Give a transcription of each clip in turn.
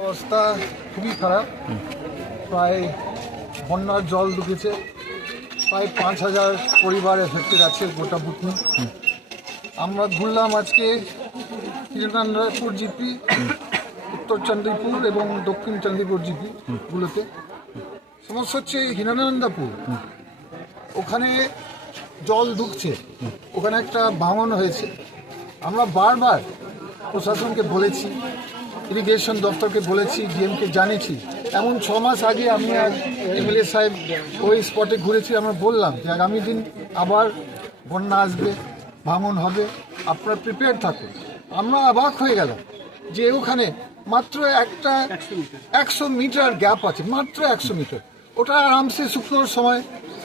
অবস্থা খুবই খারাপ। প্রায় বন্যার জল ঢুকেছে, প্রায় 5,000 পরিবার এফেক্টেড আছে গোটা বুটনি। আমরা ঘুরলাম আজকে হিরণানন্দপুর জিপি, উত্তর চন্দ্রপুর এবং দক্ষিণ চন্দ্রপুর জিপি গুলোতে। সমস্যা হচ্ছে হিরণানন্দপুর, ওখানে জল ঢুকছে, ওখানে একটা ভাঙন হয়েছে। আমরা বারবার প্রশাসনকে বলেছি, ইরিগেশন দপ্তরকে বলেছি, ডিএমকে জানিয়েছি। এমন 6 মাস আগে আমি আর এমএলএ সাহেব ওই স্পটে ঘুরেছি। আমরা বললাম যে আগামী দিন আবার বন্যা আসবে, ভাঙন হবে, আপনারা প্রিপেয়ার থাকুন। আমরা অবাক হয়ে গেলাম যে ওখানে মাত্র 100 মিটার গ্যাপ আছে, মাত্র 100 মিটার। ওটা আরামসে শুকনোর সময়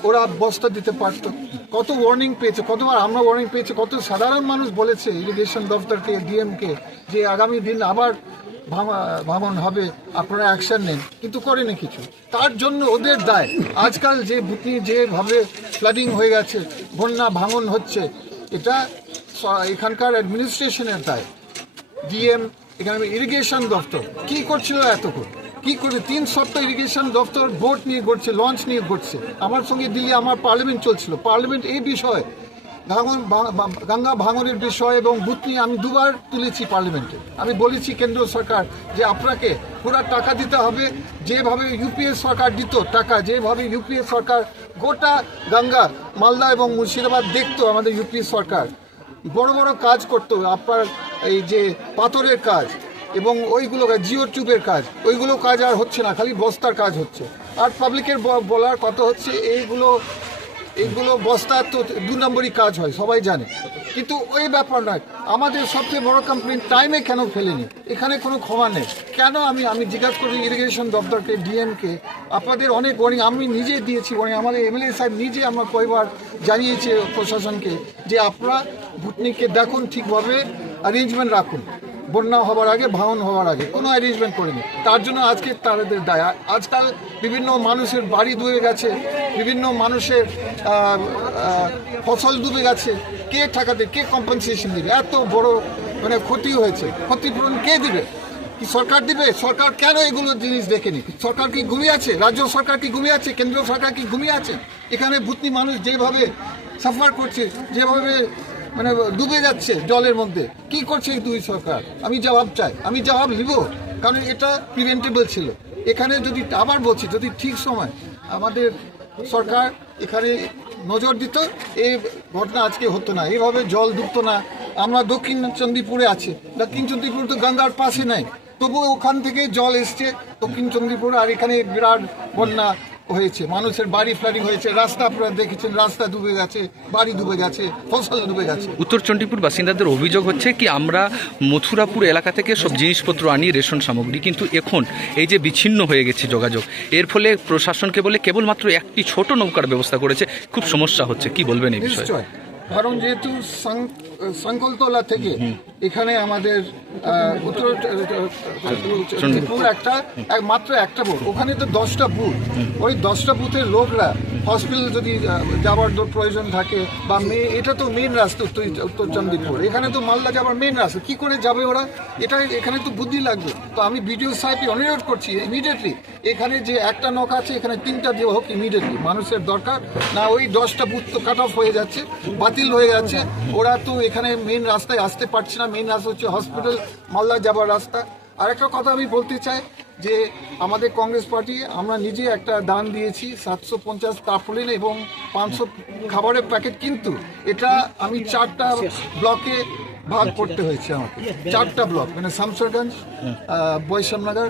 ওরা বস্তা দিতে পারতো। কত ওয়ার্নিং পেয়েছে, কতবার আমরা ওয়ার্নিং পেয়েছি, কত সাধারণ মানুষ বলেছে ইরিগেশন দপ্তরকে, ডিএমকে যে আগামী দিন আবার ভাঙন হবে, আপনারা অ্যাকশন নেন, কিন্তু করেনি কিছু। তার জন্য ওদের দায়। আজকাল যে বুটনি যেভাবে ফ্লাডিং হয়ে গেছে, বন্যা ভাঙন হচ্ছে, এটা এখানকার অ্যাডমিনিস্ট্রেশনের দায়। ডিএম, এখানে ইরিগেশন দপ্তর কি করছিল এতক্ষণ, কি করে 3 সপ্তাহ ইরিগেশন দপ্তর বোট নিয়ে ঘুরছে, লঞ্চ নিয়ে ঘুরছে। আমার সঙ্গে দিল্লি আমার পার্লামেন্ট চলছিল, পার্লামেন্ট এই বিষয় গঙ্গা ভাঙনের বিষয় এবং বুটনি আমি 2 বার তুলেছি পার্লামেন্টে। আমি বলেছি কেন্দ্র সরকার যে আপনাকে পুরো টাকা দিতে হবে, যেভাবে ইউপিএ সরকার দিত টাকা, যেভাবে ইউপিএ সরকার গোটা গঙ্গা মালদা এবং মুর্শিদাবাদ দেখতো, আমাদের ইউপিএ সরকার বড় বড় কাজ করতো, আপনার এই যে পাথরের কাজ এবং ওইগুলো জিও টিউবের কাজ, ওইগুলো কাজ আর হচ্ছে না, খালি বস্তার কাজ হচ্ছে। আর পাবলিকের বলার কথা হচ্ছে এইগুলো বস্তা তো 2 নম্বরই কাজ হয়, সবাই জানে। কিন্তু ওই ব্যাপার নয়। আমাদের সবচেয়ে বড় কমপ্লেন টাইমে কেন ফেলেনি, এখানে কোনো ক্ষমা নেই কেন? আমি জিজ্ঞাসা করি ইরিগেশন দপ্তরকে, ডিএমকে, আপনাদের অনেক ওয়ার্নিং আমি নিজে দিয়েছি, ওয়ার্নিং আমাদের এমএলএ সাহেব নিজে আমার কয়েকবার জানিয়েছে প্রশাসনকে যে আপনারা বুটনিকে দেখুন, ঠিকভাবে অ্যারেঞ্জমেন্ট রাখুন, বন্যা হওয়ার আগে, ভাঙন হওয়ার আগে কোনো অ্যারেঞ্জমেন্ট করেনি। তার জন্য আজকে তাদের দায়। আজকাল বিভিন্ন মানুষের বাড়ি ডুবে গেছে, বিভিন্ন মানুষের ফসল ডুবে গেছে, কে টাকা দেবে, কে কম্পেনসেশন দেবে? এত বড় মানে ক্ষতি হয়েছে, ক্ষতিপূরণ কে দিবে? কি সরকার দিবে? সরকার কেন এগুলো জিনিস দেখেনি? সরকার কি ঘুমিয়ে আছে? রাজ্য সরকার কি ঘুমিয়ে আছে? কেন্দ্র সরকার কি ঘুমিয়ে আছে? এখানে বুটনি মানুষ যেভাবে সাফার করছে, যেভাবে মানে ডুবে যাচ্ছে জলের মধ্যে, কি করছে এই 2 সরকার? আমি জবাব চাই, আমি জবাব নিব, কারণ এটা প্রিভেন্টেবল ছিল। এখানে যদি আবার বলছি, যদি ঠিক সময় আমাদের সরকার এখানে নজর দিত, এই ঘটনা আজকে হতো না, এইভাবে জল ঢুকতো না। আমরা দক্ষিণ চন্দ্রপুরে আছি, দক্ষিণ চন্দ্রপুর তো গঙ্গার পাশে নাই, তবুও ওখান থেকে জল এসছে দক্ষিণ চন্দ্রপুর, আর এখানে বিরাট বন্যা হয়েছে, মানুষের বাড়ি ফ্লাডিং হয়েছে, রাস্তা আপনারা দেখেছেন, রাস্তা ডুবে গেছে, বাড়ি ডুবে গেছে, ফসল ডুবে গেছে। উত্তর চণ্ডীপুর বাসিন্দাদের অভিযোগ হচ্ছে কি, আমরা মথুরাপুর এলাকা থেকে সব জিনিসপত্র আনি, রেশন সামগ্রী, কিন্তু এখন এই যে বিচ্ছিন্ন হয়ে গেছে যোগাযোগ, এর ফলে প্রশাসনকে বলে কেবলমাত্র একটি ছোট নৌকার ব্যবস্থা করেছে, খুব সমস্যা হচ্ছে, কি বলবেন এই বিষয়ে? কারণ যেহেতু সংকলতলা থেকে এখানে আমাদের উত্তর চন্দ্রপুর মাত্র একটা বুথ, ওখানে তো 10টা বুথ, ওই 10টা বুথের লোকরা হসপিটাল যদি যাওয়ার প্রয়োজন থাকে বা এটা তো মেন রাস্তা উত্তর চন্দ্রপুর, এখানে তো মালদা যাওয়ার মেন রাস্তা, কি করে যাবে ওরা? এখানে তো বুদ্ধি লাগবে। তো আমি বিডিও সাহেবকে অনুরোধ করছি ইমিডিয়েটলি এখানে যে একটা নৌকা আছে, এখানে 3টা দেওয়া হোক ইমিডিয়েটলি, মানুষের দরকার না। ওই 10টা বুথ তো কাট অফ হয়ে যাচ্ছে, বাতিল হয়ে যাচ্ছে, ওরা তো এখানে মেন রাস্তায় আসতে পারছে না। মেন রাস্তা হচ্ছে হসপিটাল, মালদা যাবার রাস্তা। আর একটা কথা আমি বলতে চাই যে আমাদের কংগ্রেস পার্টি, আমরা নিজে একটা দান দিয়েছি 750 তারপলিন এবং 500 খাবারের প্যাকেট, কিন্তু এটা আমি 4টা ব্লকে ভাগ করতে হয়েছে আমাকে, 4টা ব্লক, মানে শামসরগঞ্জ, বৈষ্ণবনগর,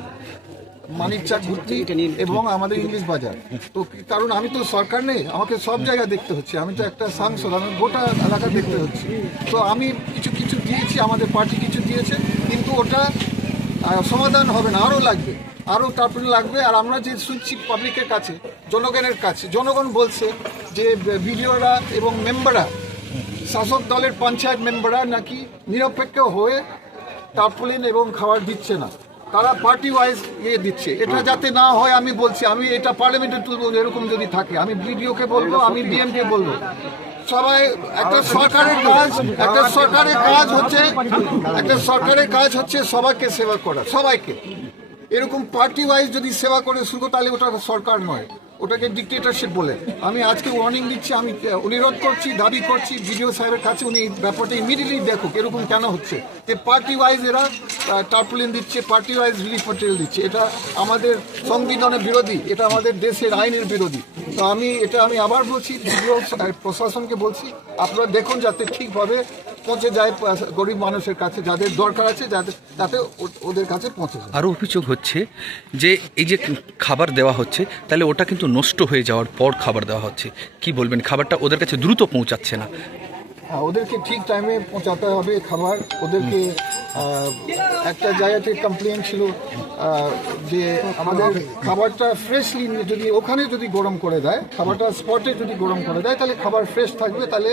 মানিকচাক, ভুট্টি এবং আমাদের ইংলিশ বাজার। তো কারণ আমি তো সরকার নেই, আমাকে সব জায়গা দেখতে হচ্ছে, আমি তো একটা সাংসদ, আমি গোটা এলাকা দেখতে হচ্ছে। তো আমি কিছু দিয়েছি, আমাদের পার্টি কিছু দিয়েছে, কিন্তু ওটা সমাধান হবে না, আরও লাগবে, আরও তারপরে লাগবে। আর আমরা যে শুনছি পাবলিকের কাছে, জনগণের কাছে, জনগণ বলছে যে বিডিওরা এবং মেম্বাররা, শাসক দলের পঞ্চায়েত মেম্বাররা নাকি নিরপেক্ষ হয়ে তারপলিন এবং খাবার দিচ্ছে না, তারা পার্টি ওয়াইজ দিচ্ছে। এটা যাতে না হয় আমি বলছি, আমি এটা পার্লামেন্টে তুলবো, এরকম যদি থাকে আমি বিডিওকে বলবো, আমি ডিএমকে বলবো। সবাই একটা সরকারের কাজ হচ্ছে সবাইকে সেবা করা, সবাইকে। এরকম পার্টি ওয়াইজ যদি সেবা করে শুরু তাহলে ওটা সরকার নয়, ওটাকে ডিক্টেটরশিপ বলে। আমি আজকে ওয়ার্নিং দিচ্ছি, আমি অনুরোধ করছি, দাবি করছি বিডিও সাহেবের কাছে উনি ব্যাপারটা ইমিডিয়েটলি দেখুক এরকম কেন হচ্ছে, যে পার্টি ওয়াইজ এরা টার্পুলিন দিচ্ছে, পার্টি ওয়াইজ রিলিফ মেটেরিয়াল দিচ্ছে। এটা আমাদের সংবিধানের বিরোধী, এটা আমাদের দেশের আইনের বিরোধী। তো আমি আবার বলছি, বিডিও প্রশাসনকে বলছি, আপনারা দেখুন যাতে ঠিকভাবে পৌঁছে যায় গরিব মানুষের কাছে, যাদের দরকার আছে যাতে ওদের কাছে পৌঁছে যায়। আরও অভিযোগ হচ্ছে যে এই যে খাবার দেওয়া হচ্ছে তাহলে ওটা কিন্তু নষ্ট হয়ে যাওয়ার পর খাবার দেওয়া হচ্ছে, কি বলবেন? খাবারটা ওদের কাছে দ্রুত পৌঁছাচ্ছে না। হ্যাঁ, ওদেরকে ঠিক টাইমে পৌঁছাতে হবে খাবার। ওদেরকে একটা জায়গাতে কমপ্লেন ছিল যে আমাদের খাবারটা ফ্রেশলি যদি ওখানে যদি গরম করে দেয়, খাবারটা স্পটে যদি গরম করে দেয় তাহলে খাবার ফ্রেশ থাকবে। তাহলে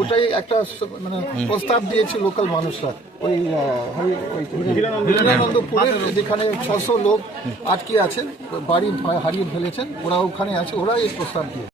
ওটাই একটা মানে প্রস্তাব দিয়েছে লোকাল মানুষরা। ওই হিরানন্দপুরের যেখানে 600 লোক আটকে আছেন, বাড়ি হারিয়ে ফেলেছেন, ওরা ওখানে আছে, ওরা এই প্রস্তাব দিয়েছে।